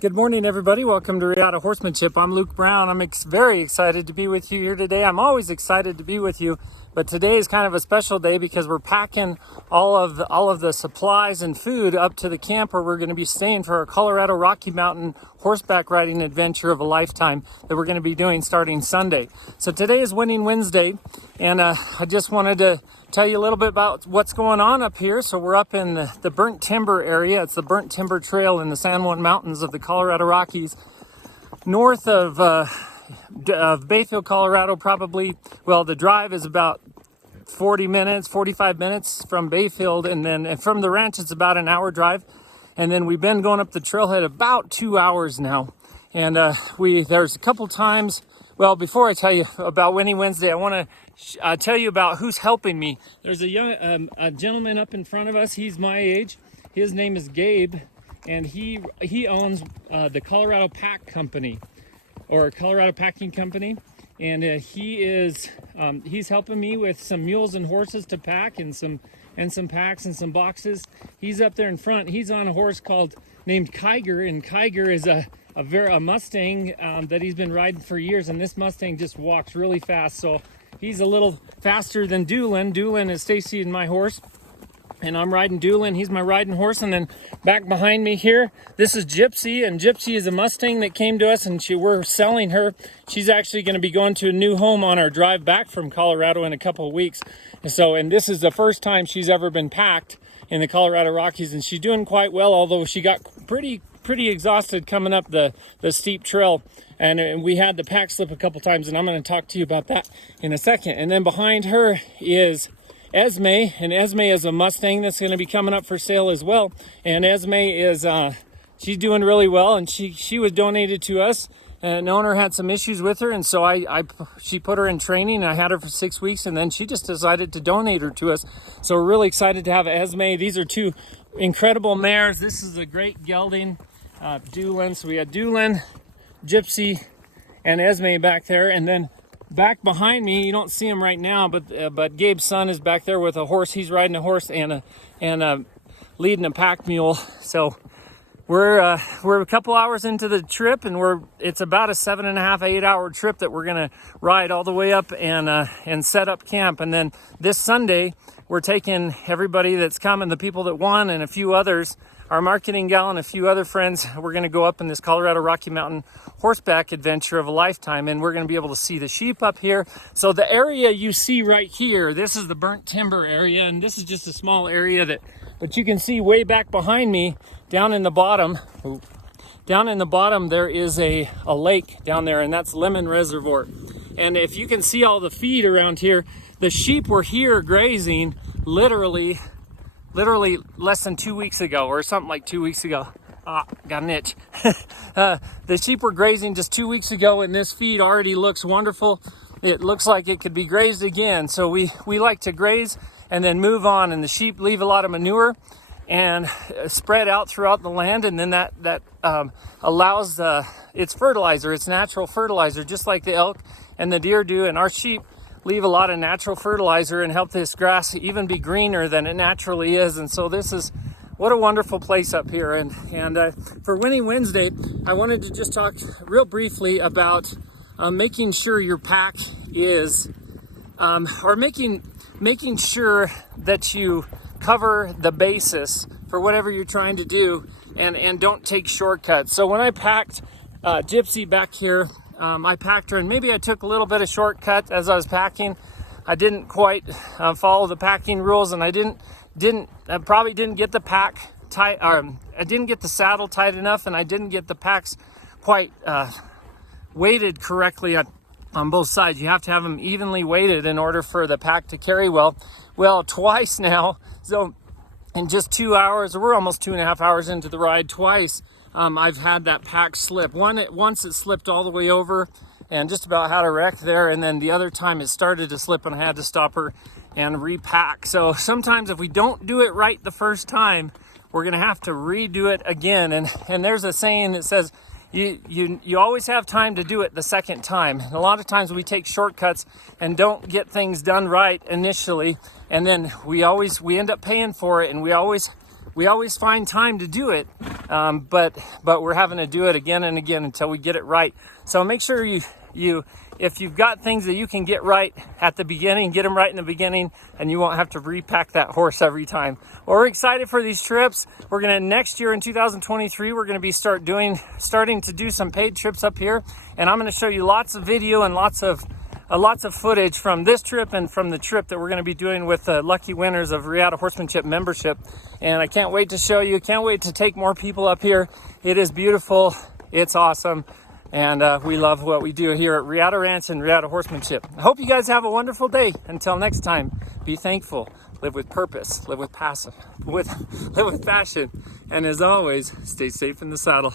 Good morning, everybody. Welcome to Reata Horsemanship. I'm Luke Brown. I'm very excited to be with you here today. I'm always excited to be with you, but today is kind of a special day because we're packing all of the supplies and food up to the camp where we're going to be staying for our Colorado Rocky Mountain horseback riding adventure of a lifetime that we're going to be doing starting Sunday. So today is Winning Wednesday, and I just wanted to tell you a little bit about what's going on up here. So we're up in the Burnt Timber area. It's the Burnt Timber Trail in the San Juan Mountains of the Colorado Rockies, north of Bayfield, Colorado. Probably, well, the drive is about 45 minutes from Bayfield, and then from the ranch it's about an hour drive. And then we've been going up the trailhead about 2 hours now. And there's a couple times. Well, before I tell you about Winning Wednesday, I want to tell you about who's helping me. There's a gentleman up in front of us. He's my age. His name is Gabe, and he owns the Colorado Pack Company, or Colorado Packing Company. And he's helping me with some mules and horses to pack, and some packs and some boxes. He's up there in front. He's on a horse named Kiger, and Kiger is a Mustang that he's been riding for years, and this Mustang just walks really fast. So he's a little faster than Doolin. Doolin is Stacy and my horse, and I'm riding Doolin. He's my riding horse. And then back behind me here, this is Gypsy, and Gypsy is a Mustang that came to us, and we're selling her. She's actually going to be going to a new home on our drive back from Colorado in a couple of weeks. And this is the first time she's ever been packed in the Colorado Rockies, and she's doing quite well, although she got pretty exhausted coming up the steep trail, and we had the pack slip a couple times, and I'm going to talk to you about that in a second. And then behind her is Esme, and Esme is a Mustang that's going to be coming up for sale as well. And Esme is she's doing really well, and she was donated to us. An owner had some issues with her, and so she put her in training, and I had her for 6 weeks, and then she just decided to donate her to us. So we're really excited to have Esme. These are two incredible mares. This is a great gelding, Doolin. So we had Doolin, Gypsy, and Esme back there, and then back behind me, you don't see him right now, but Gabe's son is back there with a horse. He's riding a horse and leading a pack mule. So we're a couple hours into the trip, and it's about a 7.5, 8 hour trip that we're gonna ride all the way up and set up camp. And then this Sunday, we're taking everybody that's coming, the people that won, and a few others, our marketing gal and a few other friends. We're going to go up in this Colorado Rocky Mountain horseback adventure of a lifetime, and we're going to be able to see the sheep up here. So the area you see right here, this is the Burnt Timber area, and this is just a small area but you can see way back behind me, down in the bottom, there is a lake down there, and that's Lemon Reservoir. And if you can see all the feed around here, the sheep were here grazing literally less than 2 weeks ago, or something like 2 weeks ago. Got an itch. The sheep were grazing just 2 weeks ago, and this feed already looks wonderful. It looks like it could be grazed again. So we like to graze and then move on, and the sheep leave a lot of manure and spread out throughout the land, and then that allows it's fertilizer. It's natural fertilizer, just like the elk and the deer do, and our sheep leave a lot of natural fertilizer and help this grass even be greener than it naturally is. And so what a wonderful place up here. And for Winning Wednesday, I wanted to just talk real briefly about making sure your pack is, or making sure that you cover the basis for whatever you're trying to do, and don't take shortcuts. So when I packed Gypsy back here, I packed her, and maybe I took a little bit of shortcut as I was packing. I didn't quite follow the packing rules, and I probably didn't get the pack tight, or I didn't get the saddle tight enough, and I didn't get the packs quite weighted correctly on both sides. You have to have them evenly weighted in order for the pack to carry well. Well, twice now, so in just 2 hours, we're almost 2.5 hours into the ride, twice I've had that pack slip. Once it slipped all the way over and just about had a wreck there, and then the other time it started to slip and I had to stop her and repack. So sometimes if we don't do it right the first time, we're gonna have to redo it again. And there's a saying that says you always have time to do it the second time. And a lot of times we take shortcuts and don't get things done right initially, and then we end up paying for it, and we we always find time to do it, but we're having to do it again and again until we get it right. So make sure if you've got things that you can get right at the beginning, get them right in the beginning, and you won't have to repack that horse every time. Well, we're excited for these trips. We're gonna, next year in 2023, we're gonna be starting to do some paid trips up here, and I'm gonna show you lots of video and lots of footage from this trip and from the trip that we're going to be doing with the lucky winners of Reata Horsemanship membership. And I can't wait to show you, can't wait to take more people up here. It is beautiful, it's awesome, and we love what we do here at Reata Ranch and Reata Horsemanship. I hope you guys have a wonderful day. Until next time, be thankful, live with purpose, live with passion, and as always, stay safe in the saddle.